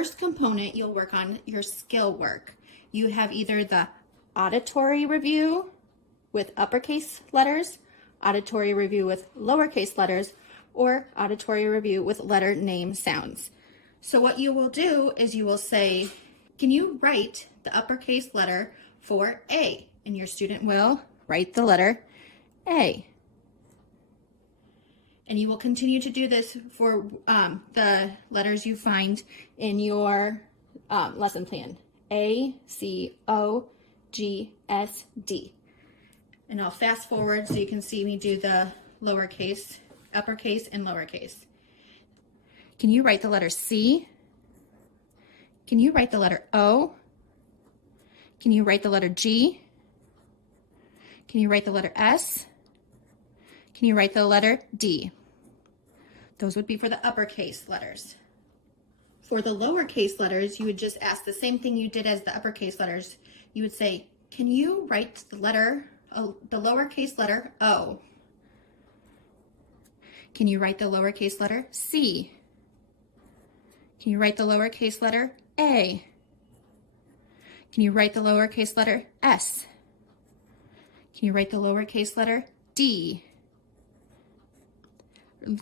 first component, you'll work on your skill work. You have either the auditory review with uppercase letters, auditory review with lowercase letters, or auditory review with letter name sounds. So what you will do is you will say, can you write the uppercase letter for A? And your student will write the letter A. And you will continue to do this for the letters you find in your lesson plan. A, C, O, G, S, D. And I'll fast forward so you can see me do the lowercase, uppercase, and lowercase. Can you write the letter C? Can you write the letter O? Can you write the letter G? Can you write the letter S? Can you write the letter D? Those would be for the uppercase letters. For the lowercase letters, you would just ask the same thing you did as the uppercase letters. You would say, can you write the lowercase letter O? Can you write the lowercase letter C? Can you write the lowercase letter A? Can you write the lowercase letter S? Can you write the lowercase letter D?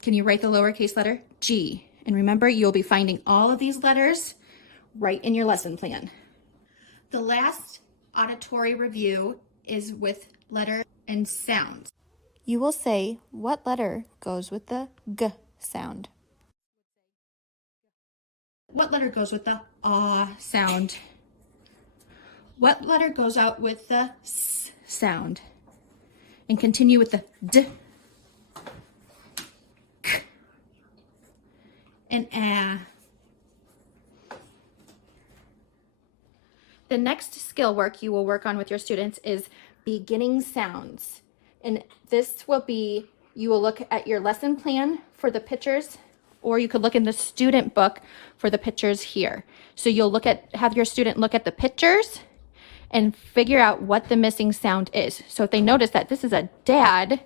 Can you write the lowercase letter G? And remember, you'll be finding all of these letters right in your lesson plan. The last auditory review is with letter and sounds. You will say what letter goes with the G sound. What letter goes with the ah sound? What letter goes out with the S sound? And continue with the D, K, and A. The next skill work you will work on with your students is beginning sounds. And this will be, you will look at your lesson plan for the pictures, or you could look in the student book for the pictures here. So you'll have your student look at the pictures and figure out what the missing sound is. So if they notice that this is a dad,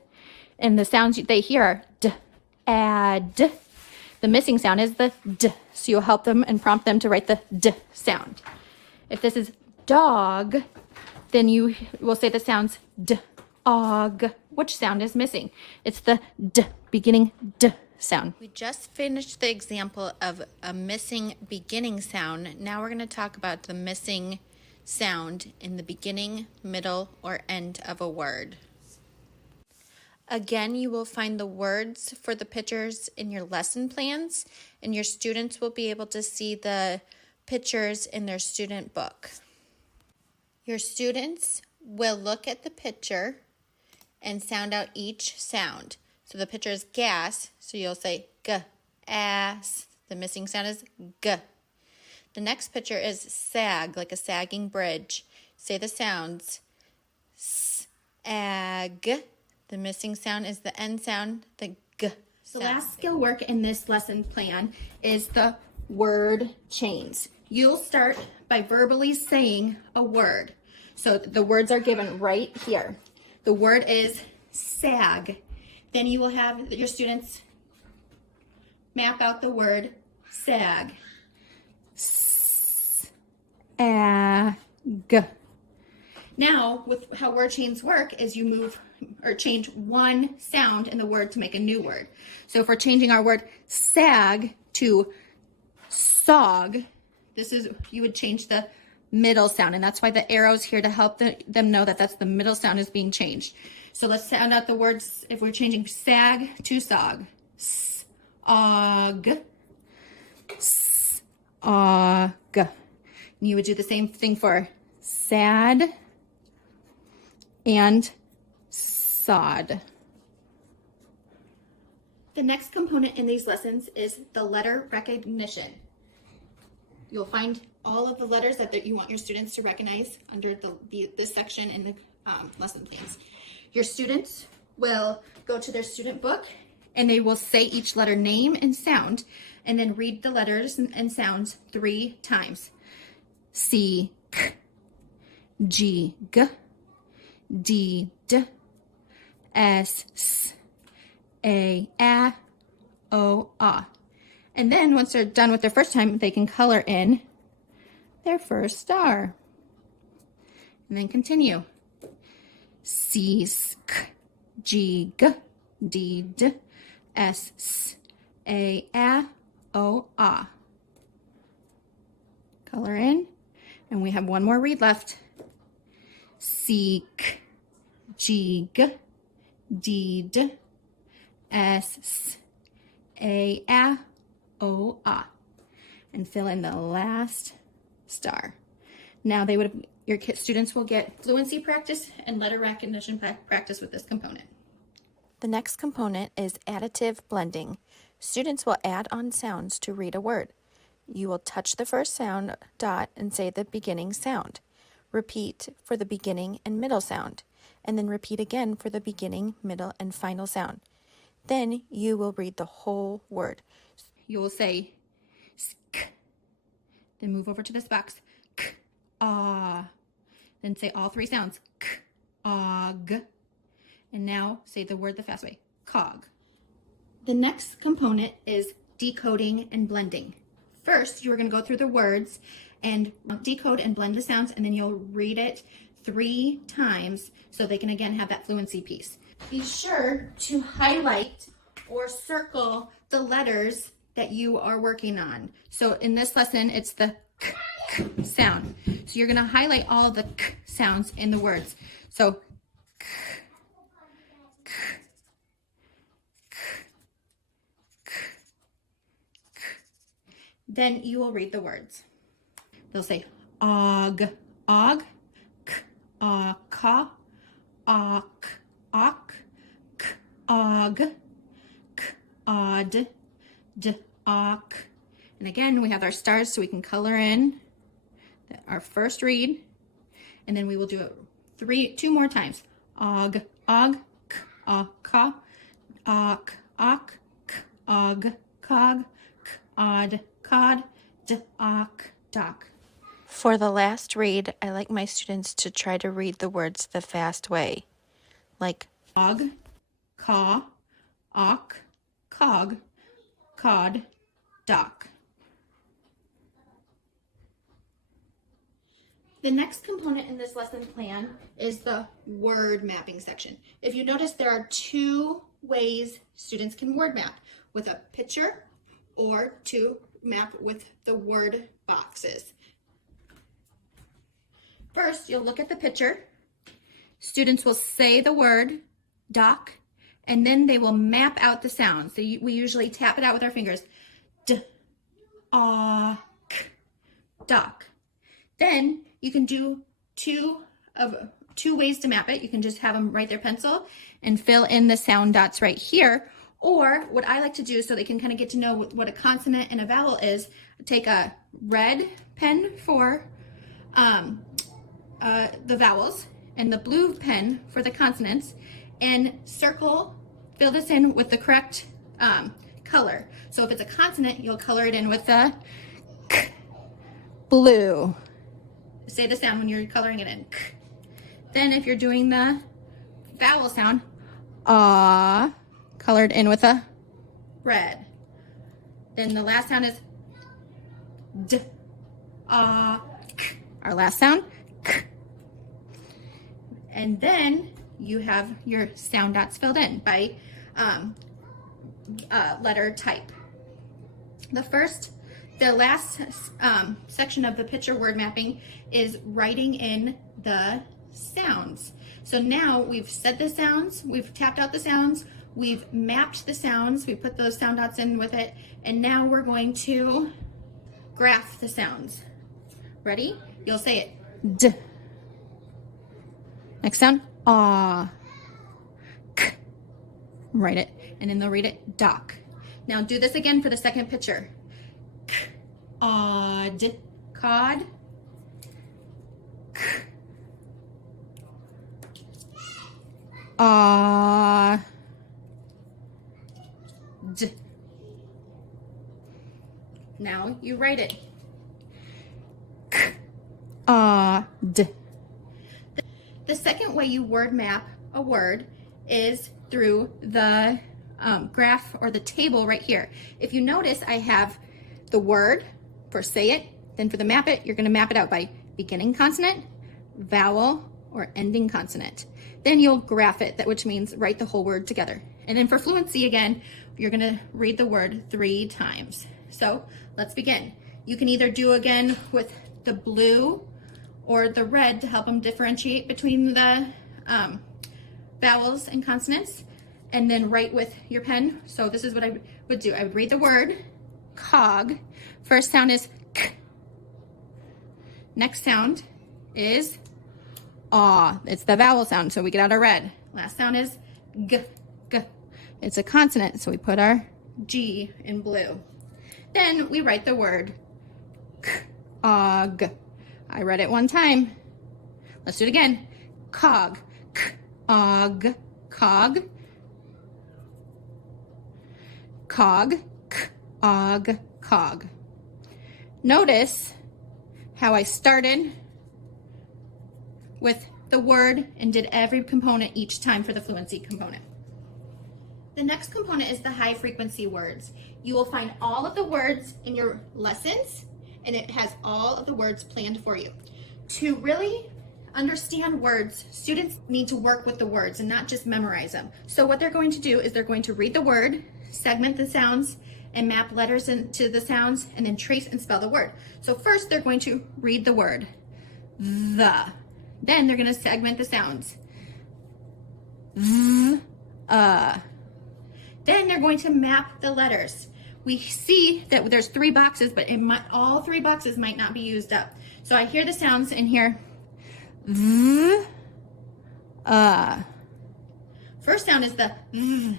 and the sounds they hear are d, ad, the missing sound is the d. So you'll help them and prompt them to write the d sound. If this is dog, then you will say the sounds d, og. Which sound is missing? It's the d, beginning d sound. We just finished the example of a missing beginning sound. Now we're going to talk about the missing sound in the beginning, middle, or end of a word. Again, you will find the words for the pictures in your lesson plans, and your students will be able to see the pictures in their student book. Your students will look at the picture and sound out each sound. So the picture is gas, so you'll say g, ass. The missing sound is g. The next picture is sag, like a sagging bridge. Say the sounds. S-ag. The missing sound is the N sound, the G sound. The last skill work in this lesson plan is the word chains. You'll start by verbally saying a word. So the words are given right here. The word is sag. Then you will have your students map out the word sag. S-a-g. Now, with how word chains work is you move or change one sound in the word to make a new word. So if we're changing our word sag to sog, you would change the middle sound, and that's why the arrow's here to help them know that that's the middle sound is being changed. So let's sound out the words if we're changing sag to sog. S-og. S-og. And you would do the same thing for sad and sod. The next component in these lessons is the letter recognition. You'll find all of the letters that you want your students to recognize under this section in the lesson plans. Your students will go to their student book and they will say each letter name and sound and then read the letters and sounds 3 times. C, K, G, G, D, D, S, S, A, O, A. And then once they're done with their first time, they can color in their first star. And then continue. C, sk, G, g, D, d, S, s, A, O, ah. Color in. And we have one more read left. C, k, G, g, D, d, S, s, A, O, ah. And fill in the last star. Now your students will get fluency practice and letter recognition practice with this component. The next component is additive blending. Students will add on sounds to read a word. You will touch the first sound dot and say the beginning sound. Repeat for the beginning and middle sound, and then repeat again for the beginning, middle, and final sound. Then you will read the whole word. You will say sk, then move over to this box, k, ah, then say all three sounds, k, og, and now say the word the fast way, cog. The next component is decoding and blending. First, you're going to go through the words and decode and blend the sounds, and then you'll read it 3 times so they can again have that fluency piece. Be sure to highlight or circle the letters that you are working on. So in this lesson, it's the k, k sound. So you're going to highlight all the k sounds in the words. So k, k, k, k, k. Then you will read the words. They'll say og, og, k, ka, ok, ok, k, og, k, od, d, ok. And again, we have our stars so we can color in our first read. And then we will do it 2 more times. Og, og, k, ka, ok, ok, k, og, cog, k, od, cod, d, ok, doc. For the last read, I like my students to try to read the words the fast way, like Og, ca, ok, cog, cod, doc. The next component in this lesson plan is the word mapping section. If you notice, there are 2 ways students can word map, with a picture or to map with the word boxes. First, you'll look at the picture. Students will say the word doc, and then they will map out the sounds. So we usually tap it out with our fingers. D, k, doc. Then you can do 2 ways to map it. You can just have them write their pencil and fill in the sound dots right here. Or what I like to do so they can kind of get to know what a consonant and a vowel is, take a red pen for the vowels and the blue pen for the consonants, and fill this in with the correct color. So if it's a consonant, you'll color it in with the k, blue. Say the sound when you're coloring it in. K. Then if you're doing the vowel sound, ah, colored in with a red. Then the last sound is d, k. Our last sound, k. And then you have your sound dots filled in by letter type. The last section of the picture word mapping is writing in the sounds. So now we've said the sounds, we've tapped out the sounds, we've mapped the sounds, we put those sound dots in with it, and now we're going to graph the sounds. Ready? You'll say it. D. Next sound. Ah. K. Write it, and then they'll read it. Doc. Now do this again for the second picture. K. Odd. Cod. K. D. Now you write it. K. D. The second way you word map a word is through the graph or the table right here. If you notice, I have the word for say it, then for the map it, you're going to map it out by beginning consonant, vowel, or ending consonant. Then you'll graph it, which means write the whole word together. And then for fluency again, you're going to read the word 3 times. So let's begin. You can either do again with the blue or the red to help them differentiate between the vowels and consonants, and then write with your pen. So this is what I would do. I would read the word cog. First sound is k. Next sound is aw. It's the vowel sound, so we get out our red. Last sound is g, g. It's a consonant, so we put our G in blue. Then we write the word k-og. I read it one time. Let's do it again. Cog, k-og, cog. Cog, k-og, cog. Notice how I started with the word and did every component each time for the fluency component. The next component is the high frequency words. You will find all of the words in your lessons, and it has all of the words planned for you. To really understand words, students need to work with the words and not just memorize them. So what they're going to do is they're going to read the word, segment the sounds, and map letters into the sounds, and then trace and spell the word. So first they're going to read the word, the. Then they're going to segment the sounds, Then they're going to map the letters. We see that there's 3 boxes, but all 3 boxes might not be used up. So I hear the sounds in here. First sound is the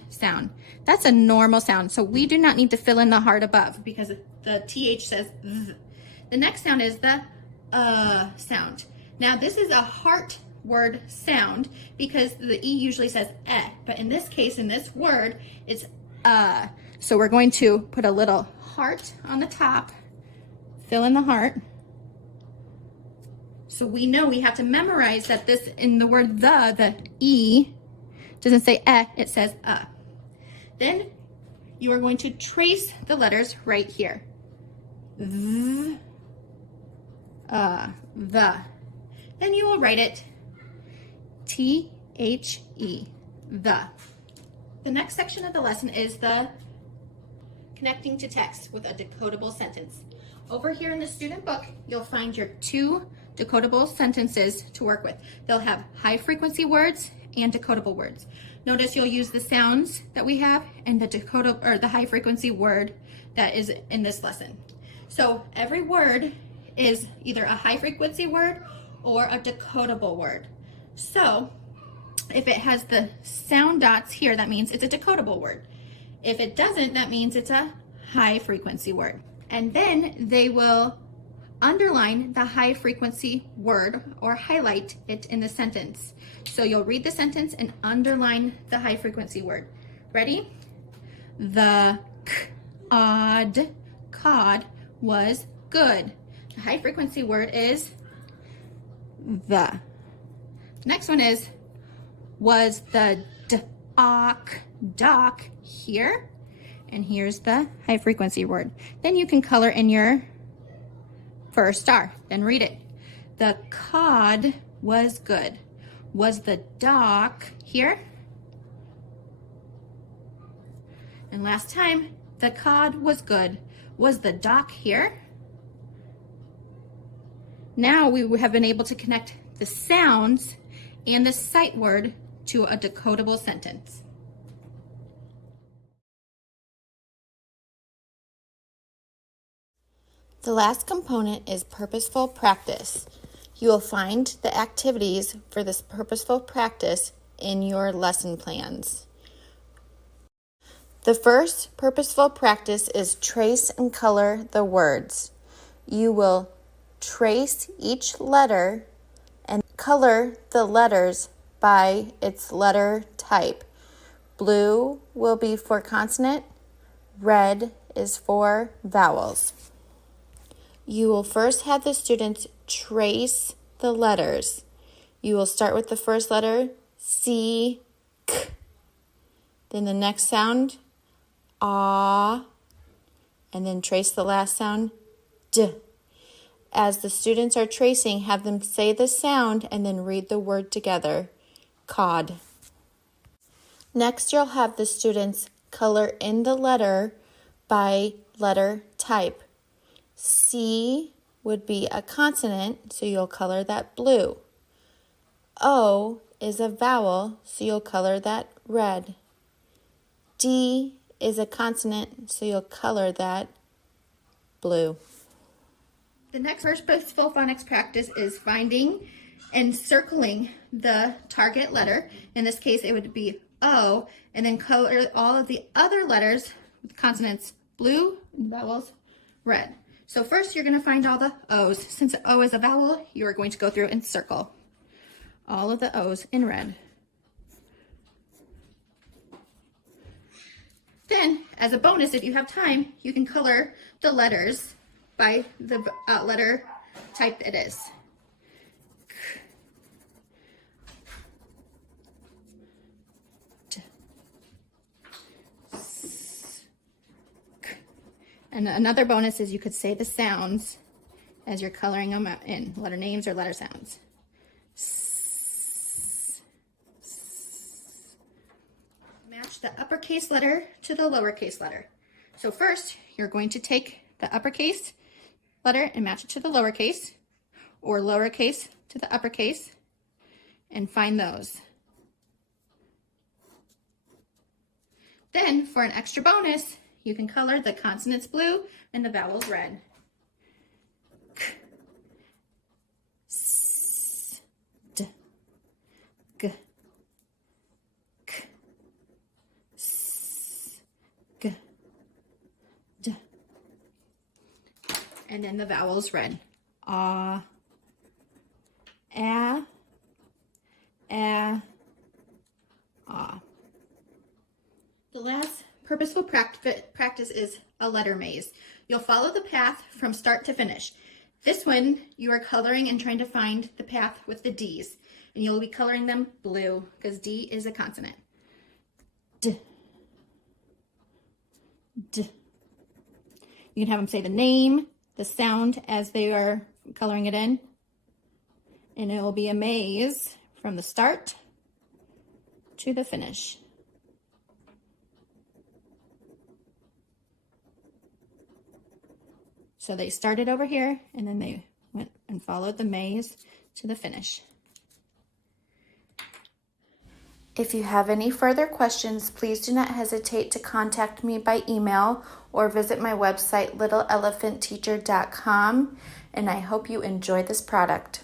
sound. That's a normal sound, so we do not need to fill in the heart above because the TH says th. The next sound is the sound. Now this is a heart word sound because the E usually says eh, but in this case, in this word, it's so we're going to put a little heart on the top, fill in the heart. So we know we have to memorize that this, in the word the E doesn't say eh, it says Then you are going to trace the letters right here. The. Then you will write it T-H-E, the. The next section of the lesson is the connecting to text with a decodable sentence. Over here in the student book, you'll find your 2 decodable sentences to work with. They'll have high frequency words and decodable words. Notice you'll use the sounds that we have and the decodable or the high frequency word that is in this lesson. So every word is either a high frequency word or a decodable word. So if it has the sound dots here, that means it's a decodable word. If it doesn't, that means it's a high frequency word. And then they will underline the high frequency word or highlight it in the sentence. So you'll read the sentence and underline the high frequency word. Ready? The cod was good. The high frequency word is the. Next one is, was the dock here? And here's the high frequency word. Then you can color in your first star. Then read it. The cod was good. Was the dock here? And last time, the cod was good. Was the dock here? Now we have been able to connect the sounds and the sight word to a decodable sentence. The last component is purposeful practice. You will find the activities for this purposeful practice in your lesson plans. The first purposeful practice is trace and color the words. You will trace each letter and color the letters by its letter type. Blue will be for consonant, red is for vowels. You will first have the students trace the letters. You will start with the first letter, C, K. then the next sound, ah, and then trace the last sound, d. As the students are tracing, have them say the sound and then read the word together, cod. Next, you'll have the students color in the letter by letter type. C would be a consonant, so you'll color that blue. O is a vowel, so you'll color that red. D is a consonant, so you'll color that blue. The next purposeful phonics practice is finding and circling the target letter. In this case, it would be O, and then color all of the other letters with consonants blue and vowels red. So first you're going to find all the O's. Since O is a vowel, you are going to go through and circle all of the O's in red. Then, as a bonus, if you have time, you can color the letters by the letter type it is. And another bonus is you could say the sounds as you're coloring them in, letter names or letter sounds. Match the uppercase letter to the lowercase letter. So first, you're going to take the uppercase letter and match it to the lowercase, or lowercase to the uppercase, and find those. Then, for an extra bonus, you can color the consonants blue and the vowels red. K, S, D, G, K, S, G, D. And then the vowels red. Ah, ah, ah. The last purposeful practice is a letter maze. You'll follow the path from start to finish. This one, you are coloring and trying to find the path with the D's. And you'll be coloring them blue because D is a consonant. D. D. You can have them say the name, the sound as they are coloring it in. And it will be a maze from the start to the finish. So they started over here and then they went and followed the maze to the finish. If you have any further questions, please do not hesitate to contact me by email or visit my website, littleelephantteacher.com, and I hope you enjoy this product.